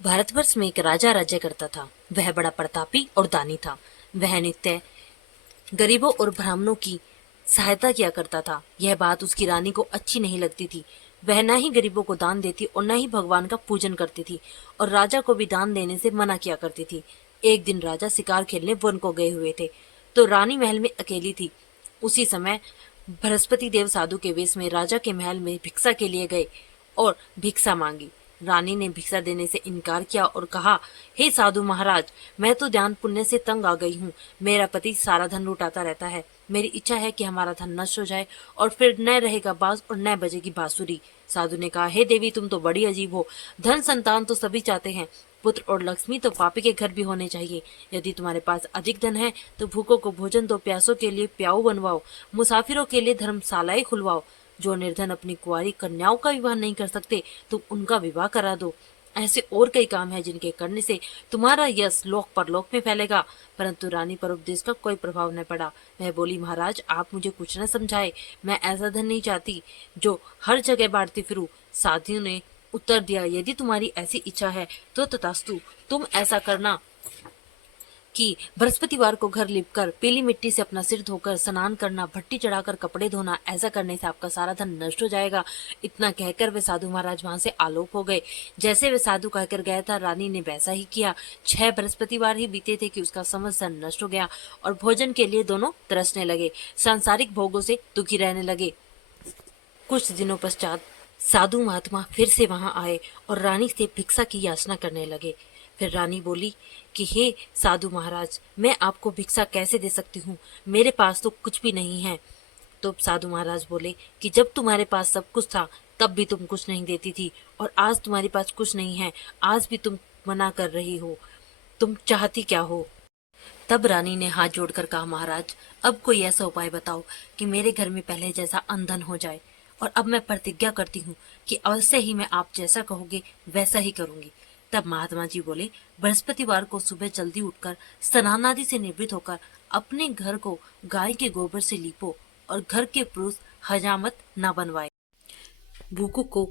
भारतवर्ष में एक राजा राज्य करता था। वह बड़ा प्रतापी और दानी था। वह नित्य गरीबों और ब्राह्मणों की सहायता किया करता था। यह बात उसकी रानी को अच्छी नहीं लगती थी। वह न ही गरीबों को दान देती और न ही भगवान का पूजन करती थी, और राजा को भी दान देने से मना किया करती थी। एक दिन राजा शिकार खेलने वन को गए हुए थे, तो रानी महल में अकेली थी। उसी समय बृहस्पति देव साधु के वेश में राजा के महल में भिक्षा के लिए गए और भिक्षा मांगी। रानी ने भिक्षा देने से इनकार किया और कहा, हे साधु महाराज, मैं तो दान पुण्य से तंग आ गई हूँ। मेरा पति सारा धन लुटाता रहता है। मेरी इच्छा है कि हमारा धन नष्ट हो जाए और फिर न रहेगा बाज और न बजेगी बांसुरी। साधु ने कहा, हे देवी, तुम तो बड़ी अजीब हो। धन संतान तो सभी चाहते हैं, पुत्र और लक्ष्मी तो पापी के घर भी होने चाहिए। यदि तुम्हारे पास अधिक धन है तो भूखों को भोजन दो, प्यासों के लिए प्याऊ बनवाओ, मुसाफिरों के लिए धर्मशालाएं खुलवाओ। जो निर्धन अपनी कुंवारी कन्याओं का विवाह नहीं कर सकते, तुम उनका विवाह करा दो। ऐसे और कई काम हैं जिनके करने से तुम्हारा यश लोक परलोक में फैलेगा। परंतु रानी पर उपदेश का कोई प्रभाव न पड़ा। वह बोली, महाराज, आप मुझे कुछ न समझाए। मैं ऐसा धन नहीं चाहती जो हर जगह बांटती फिरूं। साधु ने उत्तर दिया, यदि तुम्हारी ऐसी इच्छा है तो तथास्तु, तुम ऐसा करना कि बृहस्पतिवार को घर लिपकर पीली मिट्टी से अपना सिर धोकर स्नान करना, भट्टी चढ़ाकर कपड़े धोना। ऐसा करने से आपका सारा धन नष्ट हो जाएगा। इतना कहकर वे साधु महाराज वहां से आलोप हो गए। जैसे वे साधु कहकर गया था, रानी ने वैसा ही किया। 6 बृहस्पतिवार ही बीते थे कि उसका समस्त धन नष्ट हो गया और भोजन के लिए दोनों तरसने लगे, सांसारिक भोगों से दुखी रहने लगे। कुछ दिनों पश्चात साधु महात्मा फिर से वहां आए और रानी से भिक्षा की याचना करने लगे। फिर रानी बोली कि हे साधु महाराज, मैं आपको भिक्षा कैसे दे सकती हूँ, मेरे पास तो कुछ भी नहीं है। तो साधु महाराज बोले कि जब तुम्हारे पास सब कुछ था तब भी तुम कुछ नहीं देती थी, और आज तुम्हारे पास कुछ नहीं है, आज भी तुम मना कर रही हो। तुम चाहती क्या हो? तब रानी ने हाथ जोड़कर कहा, महाराज, अब कोई ऐसा उपाय बताओ कि मेरे घर में पहले जैसा अंधन हो जाए, और अब मैं प्रतिज्ञा करती हूँ कि अवश्य ही मैं आप जैसा कहोगे वैसा ही करूंगी। तब महात्मा जी बोले, बृहस्पतिवार को सुबह जल्दी उठकर स्नान आदि से निवृत्त होकर अपने घर को गाय के गोबर से लीपो और घर के पुरुष हजामत न बनवाए। भूखों को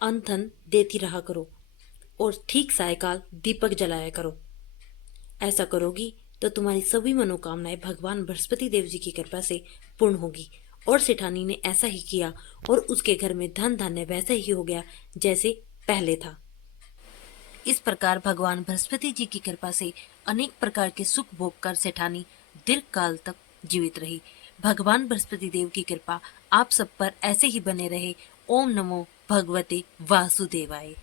अन्न देती रहा करो और ठीक सायकाल दीपक जलाया करो। ऐसा करोगी तो तुम्हारी सभी मनोकामनाएं भगवान बृहस्पति देव जी की कृपा से पूर्ण होगी। और सेठानी ने ऐसा ही किया और उसके घर में धन धान्य वैसा ही हो गया जैसे पहले था। इस प्रकार भगवान बृहस्पति जी की कृपा से अनेक प्रकार के सुख भोग कर सेठानी दीर्घ काल तक जीवित रही। भगवान बृहस्पति देव की कृपा आप सब पर ऐसे ही बने रहे। ओम नमो भगवते वासुदेवाय।